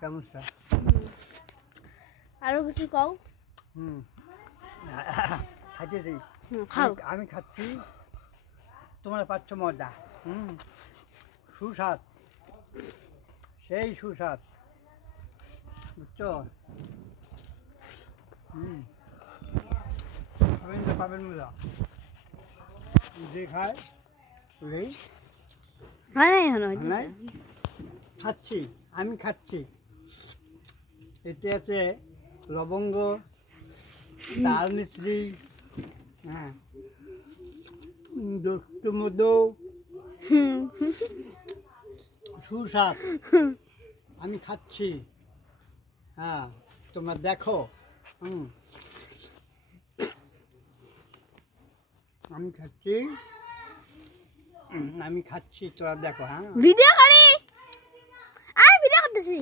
কেমনটা আরো কিছু কও। খাইতেছি খাও। আমি খাচ্ছি, তোমরা পাচ্ছ মজা। সুস্বাদ, সেই সুস্বাদ, বুঝছো? পাবেন মজা, যে খায় ওই খাচ্ছি, আমি খাচ্ছি। এতে আছে লবঙ্গ, তাল মিশ্রি, হ্যাঁ, মধু, সুস্বাদ। আমি খাচ্ছি, হ্যাঁ, তোমরা দেখো। আমি খাচ্ছি, আমি খাচ্ছি, তোরা দেখো। হ্যাঁ, ভিডিও করি, আমি ভিডিও করতেছি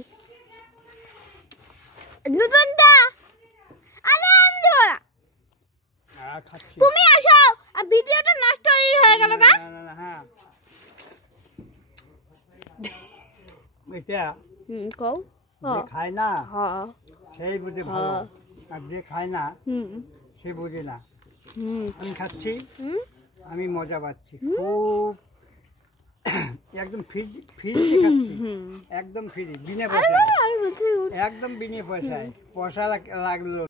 নতুনটা। আরে আমি দেব না, খাচ্ছি। তুমি আসো, আর ভিডিওটা নষ্ট হয়ে গেল গা। হ্যাঁ, এটা কও। যে খায় না হ্যাঁ সেই বুঝে ভালো, আর যে খায় না সে বুঝে না। আমি খাচ্ছি, আমি মজা পাচ্ছি খুব, একদম ফ্রি খাচ্ছি, একদম ফ্রি, বিনা পয়সায়, একদম বিনা পয়সায়, পয়সা লাগলো।